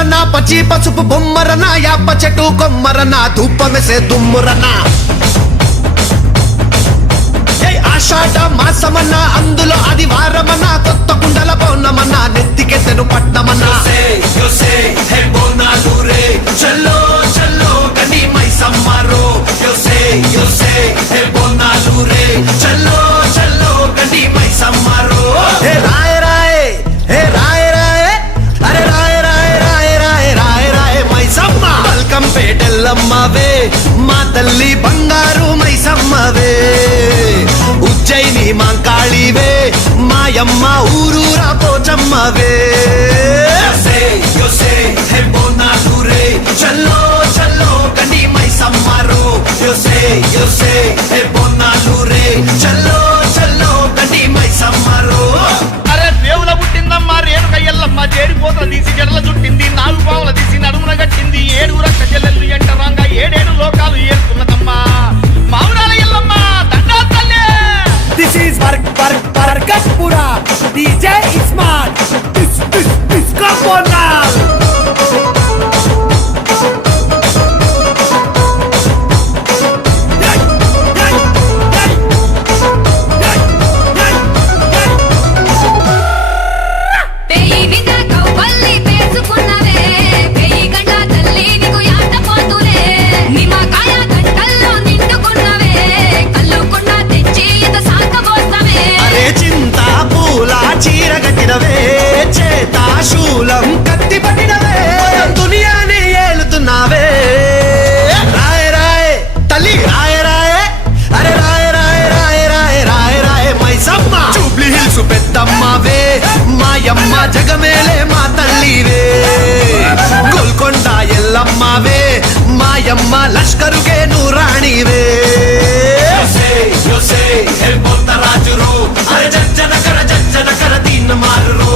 బొమ్మరన పచ్చి పసుపు బొమ్మరన యాప చెట్టు కొమ్మరన ధూపమెసే దుమ్మురన ఆషాఢ మాసమన్న అందులో ఆదివారమన్న కొత్త కుండల పౌర్ణమన్న నెత్తికెత్తెను పట్నమన్న చల్లో చల్లో కని మైసమ్మరో బోనాలు రే చల్లో చల్లో కని మైసమ్మరో హే రాయ రాయ హే రాయ రాయ అరే రాయ రాయ రాయ రాయ రాయ రాయ మైసమ్మ మల్కంపేటెల్లమ్మవే మా తల్లి బంగారు మైసమ్మవే ఉజ్జయిని మాంకాళివే మాయమ్మ ఊరూరా పోచమ్మవే బోనాలు రే చల్లో చల్లో కని మైసమ్మరో బోనాలు రే చల్లో చల్లో కని మైసమ్మరో అరే దేవుల పుట్టిందమ్మా రేణుక ఎల్లమ్మ జేడిపోతల తీసి జడల చుట్టింది నాలుగు పావుల తీసి నడుమున కట్టింది ఏడుగుర కజలెల్లు ఎంటరాంగా ఏడేడు లోకాలు ఏరుతున్నదమ్మా మావురాల ఎల్లమ్మ దండా తల్లే. This is Barkatpura DJ Ismail Disco Bonal శూలం కత్తి పట్టినవే దునియాని ఏలుతున్నావే రాయ రాయ తల్లి రాయ రాయ అరే రాయ రాయ రాయ రాయ రాయ రాయ మైసమ్మ జూబ్లీ హిల్స్ పెద్దమ్మవే మాయమ్మ జగమేలే మా తల్లివే గోల్కొండ ఎల్లమ్మవే మాయమ్మ లష్కరుకే నూరాణివే రాజురో అరే జజ్జనకర దీన్ మారురో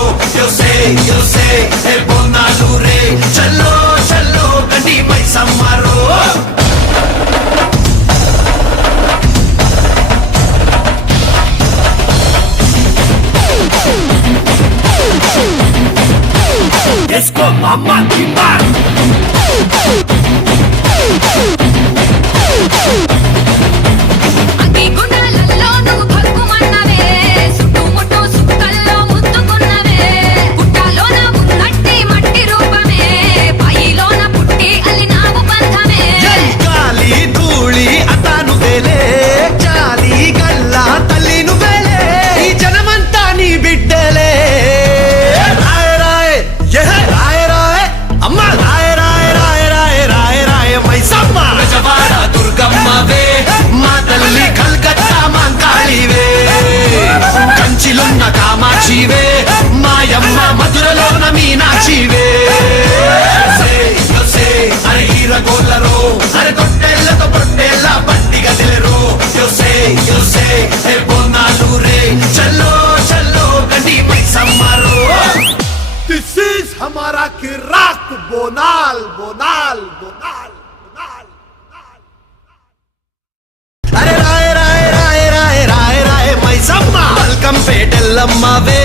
బోనాలు రే చల్లో చల్లో కని మైసమ్మరో Disco Mama Timbar కామాక్షివే మాయమ్మ మధురలోన మీనాక్షివే అరే హీరగోళ్ళరో అరే తొట్టెళ్ళతో పొట్టెళ్ళ పండిగ తెలరో బోనాలు రే చల్లో చల్లో కని మైసమ్మరో This is हमारा किराक बोनाल बोनाल बोनाल बोनाल అరే రాయ రాయ రాయ రాయ రాయ రాయ మైసమ్మ మల్కంపేటెల్లమ్మవే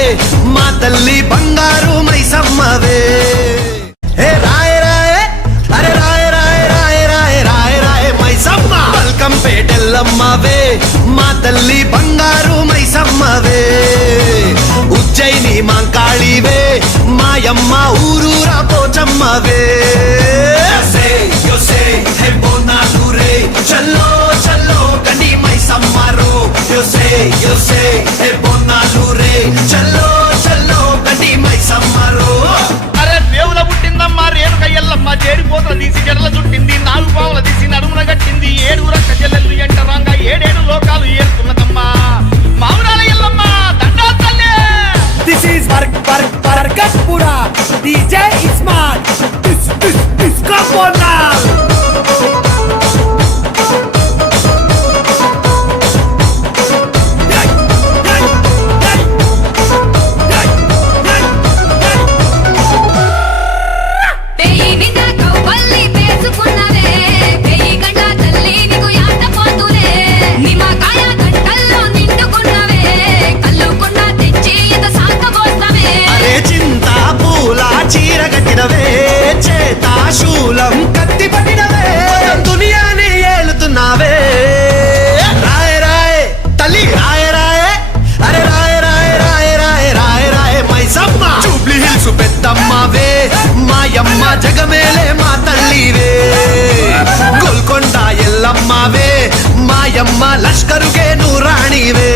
మా తల్లి బంగారు మైసమ్మవే హే రాయ రాయ అరే రాయ రాయ రాయ రాయ రాయ రాయ మైసమ్మ మల్కంపేటెల్లమ్మవే మా తల్లి బంగారు మైసమ్మవే ఉజ్జయిని మాంకాళివే మాయమ్మ ఊరూరా పోచమ్మవే బోనాలు రే చల్లో చల్లో కని మైసమ్మరో బోనాలు రే చల్లో చల్లో కని మైసమ్మరో అరే దేవుల పుట్టిందమ్మా రేణుక ఎల్లమ్మ జేడిపోతల తీసి జడల చుట్టింది నాలుగు పావుల తీసి నడుమున కట్టింది ఏడుగుర కజలెల్లు ఎంటరాంగా ఏడేడు లోకాలు ఏరుతున్నదమ్మా మావురాల ఎల్లమ్మ దండా తల్లే. This is Barkatpura DJ Ismail Disco Bonal మాయమ్మవే మాయమ్మ లష్కరుగే నువ్వు రాణివే